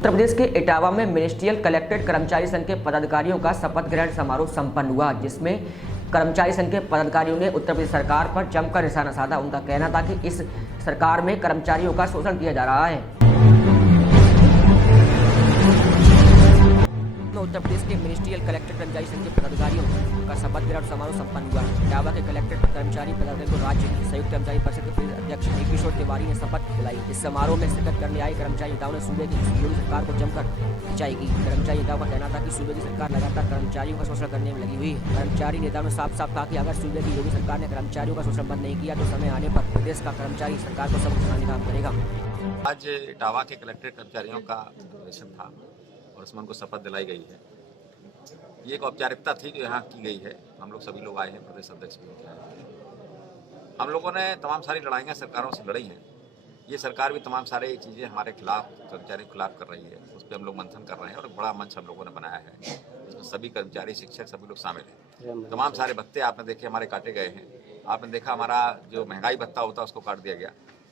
उत्तर प्रदेश के इटावा में ministerial collectorate कर्मचारी संघ के पदाधिकारियों का शपथ ग्रहण समारोह संपन्न हुआ, जिसमें कर्मचारी संघ के पदाधिकारियों ने उत्तर प्रदेश सरकार पर जमकर निशाना साधा। उनका कहना था कि इस सरकार में कर्मचारियों का शोषण किया जा रहा है। उत्तर प्रदेश के मिनिस्ट्रियल कलेक्ट्रेट कर्मचारी संघ के पदाधिकारियों का शपथ ग्रहण समारोह संपन्न हुआ। इटावा के कलेक्ट्रेट कर्मचारी पदाधिकारियों को राज्य संयुक्त कर्मचारी परिषद के प्रदेश अध्यक्ष किशोर तिवारी ने शपथ दिलाई। इस समारोह में शिरकत करने आए कर्मचारी नेताओं ने सूबे की योगी सरकार को जमकर खिंचाई की। कर्मचारी नेताओं का कहना था कि सूबे की सरकार लगातार कर्मचारियों का शोषण करने में लगी हुई है। कर्मचारी नेताओं ने साफ साफ कहा कि अगर सूबे की योगी सरकार ने कर्मचारियों का शोषण बंद नहीं किया तो समय आने पर प्रदेश का कर्मचारी सरकार को सबक सिखाने का काम करेगा। आज इटावा के कलेक्ट्रेट कर्मचारियों का अधिवेशन था और उसमें उनको शपथ दिलाई गई है। ये एक औपचारिकता थी जो यहाँ की गई है। हम लोग सभी लोग आए हैं, प्रदेश अध्यक्ष भी आए हैं। हम लोगों ने तमाम सारी लड़ाइयाँ सरकारों से लड़ी हैं। ये सरकार भी तमाम सारी चीज़ें हमारे खिलाफ, कर्मचारियों के खिलाफ कर रही है। उस पर हम लोग मंथन कर रहे हैं और एक बड़ा मंच हम लोगों ने बनाया है, जिसमें सभी कर्मचारी, शिक्षक सभी लोग शामिल हैं। तमाम सारे भत्ते आपने देखे हमारे काटे गए हैं। आपने देखा हमारा जो महंगाई भत्ता होता है उसको काट दिया गया,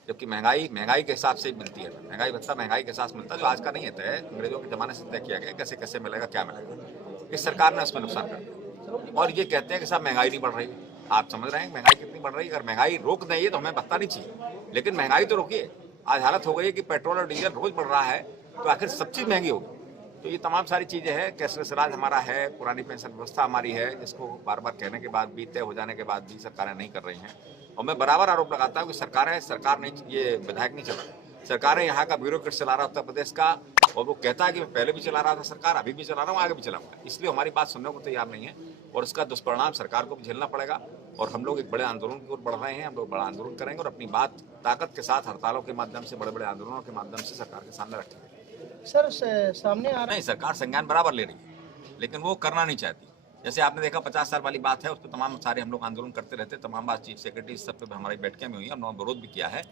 जबकि महंगाई के हिसाब से मिलती है। महंगाई भत्ता महंगाई के हिसाब से मिलता है, जो आज का नहीं है, तय अंग्रेजों के ज़माने से तय किया गया कैसे कैसे मिलेगा, क्या मिलेगा। इस सरकार ने उसमें नुकसान कर दिया और ये कहते हैं कि साहब महंगाई नहीं बढ़ रही। आप समझ रहे हैं महंगाई कितनी बढ़ रही है। अगर महंगाई रोक देंगे तो हमें भत्ता नहीं चाहिए, लेकिन महंगाई तो रोकिए। आज हालत हो गई है कि पेट्रोल और डीजल रोज बढ़ रहा है, तो आखिर सब चीज़ महंगी होगी। तो ये तमाम सारी चीज़ें हैं। कैशलेस राज हमारा है, पुरानी पेंशन व्यवस्था हमारी है, जिसको बार बार कहने के बाद भी, तय हो जाने के बाद भी सरकारें नहीं कर रही हैं। और मैं बराबर आरोप लगाता हूँ कि सरकार नहीं, ये विधायक नहीं चला रहा। सरकार यहाँ का ब्यूरोक्रेट चला रहा उत्तर प्रदेश का, और वो कहता है कि मैं पहले भी चला रहा था सरकार, अभी भी चला रहा हूँ, आगे भी चलाऊंगा। इसलिए हमारी बात सुनने को तैयार नहीं है और इसका दुष्परिणाम सरकार को भी झेलना पड़ेगा। और हम लोग एक बड़े आंदोलन की ओर बढ़ रहे हैं। हम लोग बड़ा आंदोलन करेंगे और अपनी बात ताकत के साथ हड़तालों के माध्यम से, बड़े बड़े आंदोलनों के माध्यम से सरकार के सामने रखेंगे। सर सामने आ रहा नहीं, सरकार संज्ञान बराबर ले रही है, लेकिन वो करना नहीं चाहती। जैसे आपने देखा 50 साल वाली बात है, उस पर तमाम सारे हम लोग आंदोलन करते रहते, तमाम बात चीफ सेक्रेटरी सब पे हमारी बैठकें में हुई, हमने विरोध भी किया है।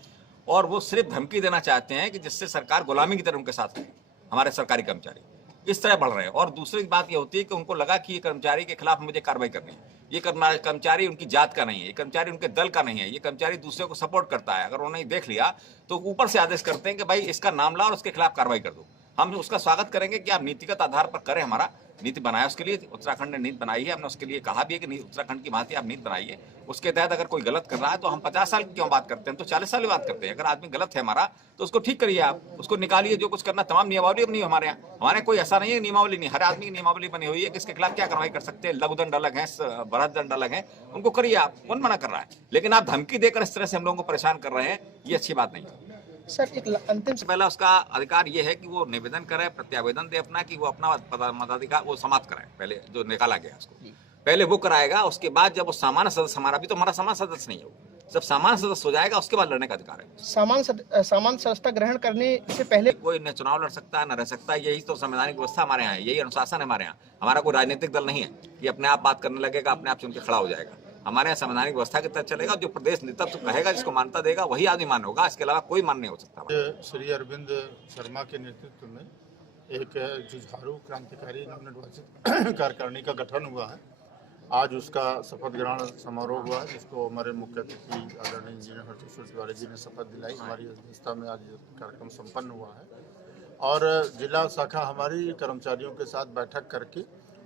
और वो सिर्फ धमकी देना चाहते हैं कि जिससे सरकार गुलामी की तरह उनके साथ है। हमारे सरकारी कर्मचारी इस तरह बढ़ रहे हैं। और दूसरी बात ये होती है कि उनको लगा कि ये कर्मचारी के खिलाफ मुझे कार्रवाई करनी है। ये कर्मचारी उनकी जात का नहीं है, ये कर्मचारी उनके दल का नहीं है, ये कर्मचारी दूसरे को सपोर्ट करता है। अगर उन्होंने देख लिया तो ऊपर से आदेश करते हैं कि भाई इसका नाम लाओ और उसके खिलाफ कार्रवाई कर दो। हम उसका स्वागत करेंगे कि आप नीतिगत आधार पर करें। हमारा नीति बनाया, उसके लिए उत्तराखंड ने नीति बनाई है। हमने उसके लिए कहा भी है कि उत्तराखंड की भांति आप नीति बनाइए। उसके तहत अगर कोई गलत कर रहा है तो हम 50 साल की क्यों बात करते हैं, तो 40 साल की बात करते हैं। अगर आदमी गलत है हमारा तो उसको ठीक करिए, आप उसको निकालिए। जो कुछ करना, तमाम नियमावली अपनी हमारे यहाँ, हमारे कोई ऐसा नहीं है नियमावली नहीं। हर आदमी की नियमावली बनी हुई है कि इसके खिलाफ क्या कार्रवाई कर सकते हैं। लघु दंड अलग है, बृहद दंड अलग है, उनको करिए आप। कौन मना कर रहा है? लेकिन आप धमकी देकर इस तरह से हम लोगों को परेशान कर रहे हैं, ये अच्छी बात नहीं है। सर एक अंतिम से पहला उसका अधिकार ये है कि वो निवेदन करे, प्रत्यावेदन दे अपना, कि वो अपना मताधिकार वो समाप्त कराए। पहले जो निकाला गया उसको पहले वो कराएगा। उसके बाद जब वो सामान्य सदस्य, हमारा भी तो हमारा सामान्य सदस्य नहीं है, वो जब सामान्य सदस्य हो जाएगा उसके बाद लड़ने का अधिकार है। सामान्य सदस्यता ग्रहण करने से पहले कोई न चुनाव लड़ सकता है न रह सकता है। यही तो संवैधानिक व्यवस्था हमारे यहाँ है, यही अनुशासन है हमारे यहाँ। हमारा कोई राजनीतिक दल नहीं है कि अपने आप बात करने लगेगा, अपने आप चुन के खड़ा हो जाएगा। हमारे यहाँ संवैधानिक व्यवस्था के तहत चलेगा। जो प्रदेश नेतृत्व कहेगा, जिसको मान्यता देगा, वही आदमी मान्य होगा। इसके अलावा कोई मान्य नहीं हो सकता। श्री अरविंद शर्मा के नेतृत्व में एक जुझारू क्रांतिकारी नवनिर्वाचित कार्यकारिणी का गठन हुआ है। आज उसका शपथ ग्रहण समारोह हुआ है, जिसको हमारे मुख्य अतिथि आदरणीय इंजीनियर हरकिशोर तिवारी जी ने शपथ दिलाई। हमारी अध्यक्षता में आज कार्यक्रम संपन्न हुआ है और जिला शाखा हमारी कर्मचारियों के साथ बैठक करके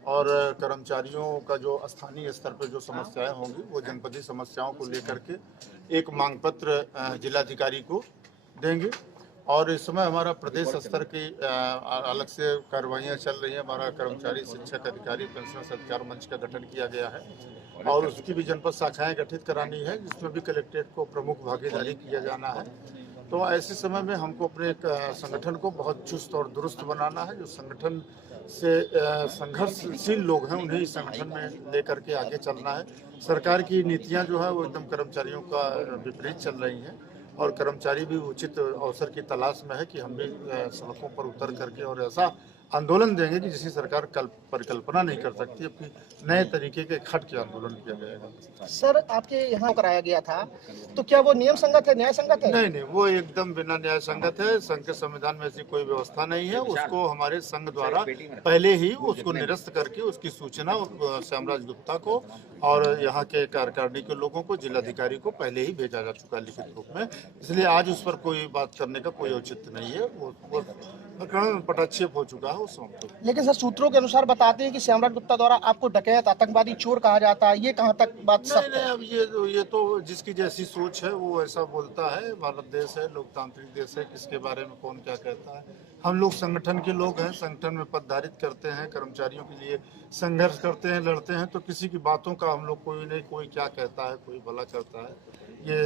और कर्मचारियों का जो स्थानीय स्तर पर जो समस्याएं होंगी, वो जनपदीय समस्याओं को लेकर के एक मांग पत्र जिलाधिकारी को देंगे। और इस समय हमारा प्रदेश स्तर की अलग से कार्रवाइयाँ चल रही हैं। हमारा कर्मचारी शिक्षक अधिकारी पेंशन सत्कार मंच का गठन किया गया है और उसकी भी जनपद शाखाएं गठित करानी है, जिसमें भी कलेक्ट्रेट को प्रमुख भागीदारी किया जाना है। तो ऐसे समय में हमको अपने संगठन को बहुत चुस्त और दुरुस्त बनाना है। जो संगठन से संघर्षशील लोग हैं, उन्हें इस संगठन में लेकर के आगे चलना है। सरकार की नीतियां जो है वो एकदम कर्मचारियों का विपरीत चल रही हैं और कर्मचारी भी उचित अवसर की तलाश में है कि हम भी सड़कों पर उतर करके और ऐसा आंदोलन देंगे कि जिसकी सरकार परिकल्पना नहीं कर सकती, अपनी नए तरीके के खट के आंदोलन किया जाएगा। सर आपके यहाँ कराया गया था, तो क्या वो नियम संगत है, न्याय संगत है? नहीं, वो एकदम बिना न्याय संगत है। संघ के संविधान में ऐसी कोई व्यवस्था नहीं है। उसको हमारे संघ द्वारा पहले ही उसको निरस्त करके उसकी सूचना श्यामराज गुप्ता को और यहाँ के कार्यकारिणी के लोगों को, जिलाधिकारी को पहले ही भेजा जा चुका है लिखित रूप में। इसलिए आज उस पर कोई बात करने का कोई औचित्य नहीं है। वो प्रकरण पटाक्षेप हो चुका है उस वक्त। लेकिन सर सूत्रों के अनुसार बताते हैं कि श्यामराज गुप्ता द्वारा आपको डकैत, आतंकवादी, चोर कहा जाता है, ये कहाँ तक बात सच है? अब ये तो जिसकी जैसी सोच है वो ऐसा बोलता है। भारत देश है, लोकतांत्रिक देश है, किसके बारे में कौन क्या कहता है। हम लोग संगठन के लोग हैं, संगठन में पद धारित करते हैं, कर्मचारियों के लिए संघर्ष करते हैं, लड़ते हैं, तो किसी की बातों का हम लोग कोई नहीं, कोई क्या कहता है, कोई भला करता है। ये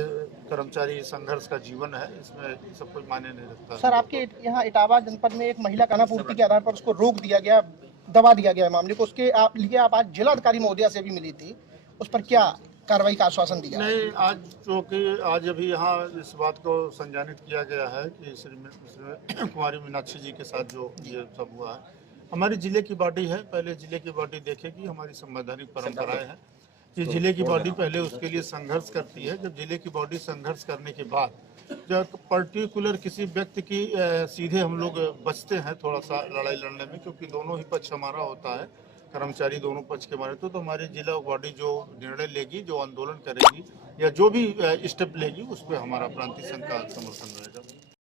कर्मचारी संघर्ष का जीवन है, इसमें सब कुछ मायने नहीं रखता। सर आपके यहाँ इटावा जनपद में एक महिला खानापूर्ति के आधार पर उसको रोक दिया गया, दबा दिया गया है मामले को, उसके लिए आप आज जिलाधिकारी महोदया से भी मिली थी, उस पर क्या कार्रवाई का आश्वासन दिया? नहीं, आज चूँकि आज अभी यहाँ इस बात को संज्ञानित किया गया है कि श्री कुमारी मीनाक्षी जी के साथ जो ये सब हुआ है, हमारी जिले की बॉडी है, पहले जिले की बॉडी देखेगी। हमारी संवैधानिक परंपराएं हैं कि जिले की बॉडी पहले उसके लिए संघर्ष करती है। जब जिले की बॉडी संघर्ष करने के बाद जब पर्टिकुलर किसी व्यक्ति की सीधे हम लोग बचते हैं थोड़ा सा लड़ाई लड़ने में, क्योंकि दोनों ही पक्ष हमारा होता है, कर्मचारी दोनों पक्ष के मारे, तो हमारी जिला बॉडी जो निर्णय लेगी, जो आंदोलन करेगी या जो भी स्टेप लेगी, उस पर हमारा प्रांतीय संघ का समर्थन रहेगा।